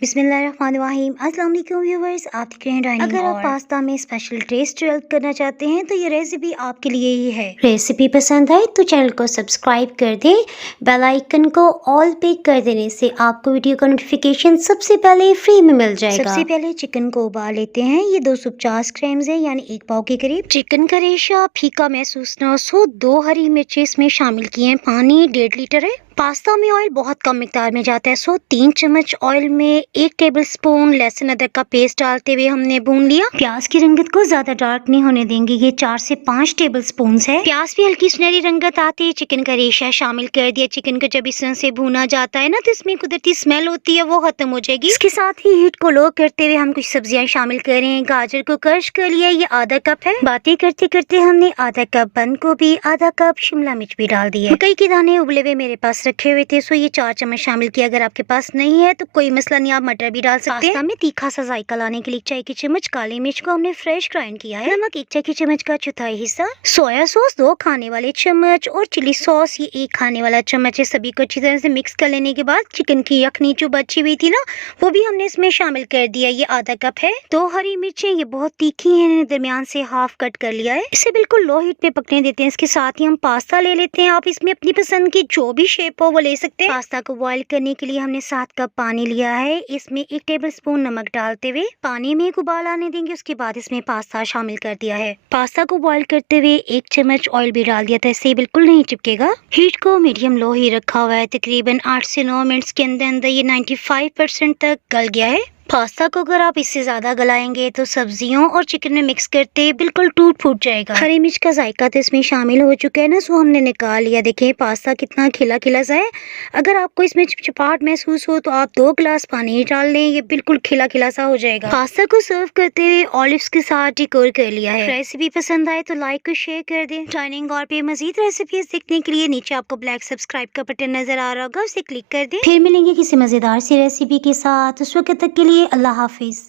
बिस्मिल्लाहिर्रहमानिर्रहीम। अस्सलाम वालेकुम व्यूवर्स, आप देख रहे हैं डाइनिंग। अगर आप पास्ता में स्पेशल टेस्ट डेवलप करना चाहते हैं तो ये रेसिपी आपके लिए ही है। रेसिपी पसंद आए तो चैनल को सब्सक्राइब कर दें, बेल आइकन को ऑल पे कर देने से आपको वीडियो का नोटिफिकेशन सबसे पहले फ्री में मिल जाएगा। सबसे पहले चिकन को उबाल लेते हैं। ये 250 ग्राम्स है, यानी 1 पाव के करीब। चिकन का रेशा फीका महसूस न हो, 2 हरी मिर्ची इसमें शामिल किए हैं। पानी 1.5 लीटर है। पास्ता में ऑयल बहुत कम मिकदार में जाता है, 3 चम्मच ऑयल में 1 टेबलस्पून लहसुन अदरक का पेस्ट डालते हुए हमने भून लिया। प्याज की रंगत को ज्यादा डार्क नहीं होने देंगे, ये 4 से 5 टेबलस्पून है। प्याज भी हल्की सुनहरी रंगत आती है। चिकन का रेशा शामिल कर दिया। चिकन को जब इस तरह से भूना जाता है ना, तो इसमें कुदरती स्मेल होती है, वो खत्म हो जाएगी। इसके साथ ही हीट को लो करते हुए हम कुछ सब्जियां शामिल कर रहे हैं। गाजर को क्रश कर लिया, ये आधा कप है। बातें करते करते हमने आधा कप बंद गोभी, आधा कप शिमला मिर्च भी डाल दी है। मकई के दाने उबले हुए मेरे पास रखे हुए थे, सो ये 4 चम्मच शामिल किया। अगर आपके पास नहीं है तो कोई मसला नहीं, आप मटर भी डाल सकते हैं। पास्ता में तीखा सा जायका लाने के लिए 1 चाय की चम्मच काली मिर्च को हमने फ्रेश ग्राइंड किया है। नमक 1 चाय की चम्मच का चौथाई हिस्सा, सोया सॉस 2 खाने वाले चम्मच और चिली सॉस ये 1 खाने वाला चम्मच है। सभी को अच्छी तरह से मिक्स कर लेने के बाद चिकन की यखनी जो बची हुई थी ना, वो भी हमने इसमें शामिल कर दिया। ये आधा कप है। 2 हरी मिर्चें, ये बहुत तीखी है, दरमियान से हाफ कट कर लिया है। इसे बिल्कुल लो हीट पे पकने देते हैं। इसके साथ ही हम पास्ता ले लेते हैं। आप इसमें अपनी पसंद की जो भी शेप हो वो ले सकते हैं। पास्ता को बॉईल करने के लिए हमने 7 कप पानी लिया है। इसमें 1 टेबलस्पून नमक डालते हुए पानी में एक उबाल आने देंगे। उसके बाद इसमें पास्ता शामिल कर दिया है। पास्ता को बॉईल करते हुए 1 चम्मच ऑयल भी डाल दिया था, इससे बिल्कुल नहीं चिपकेगा। हीट को मीडियम लो ही रखा हुआ है। तकरीबन 8 से 9 मिनट्स के अंदर अंदर ये 95% तक गल गया है। पास्ता को अगर आप इससे ज्यादा गलाएंगे तो सब्जियों और चिकन में मिक्स करते बिल्कुल टूट फूट जाएगा। हरी मिर्च का जायका तो इसमें शामिल हो चुका है ना, सो हमने निकाल लिया। देखिए पास्ता कितना खिला खिला सा है। अगर आपको इसमें चिपचिपाहट महसूस हो तो आप 2 गिलास पानी डाल लें, ये बिल्कुल खिला खिला सा हो जाएगा। पास्ता को सर्व करते हुए ऑलिव्स के साथ डेकोर कर लिया है। रेसिपी पसंद आए तो लाइक और शेयर कर दें। डाइनिंग और पे मजीद रेसिपीज देखने के लिए नीचे आपको ब्लैक सब्सक्राइब का बटन नजर आ रहा होगा, उसे क्लिक कर दें। फिर मिलेंगे किसी मजेदार सी रेसिपी के साथ। उस वक्त तक के लिए अल्लाह हाफिज।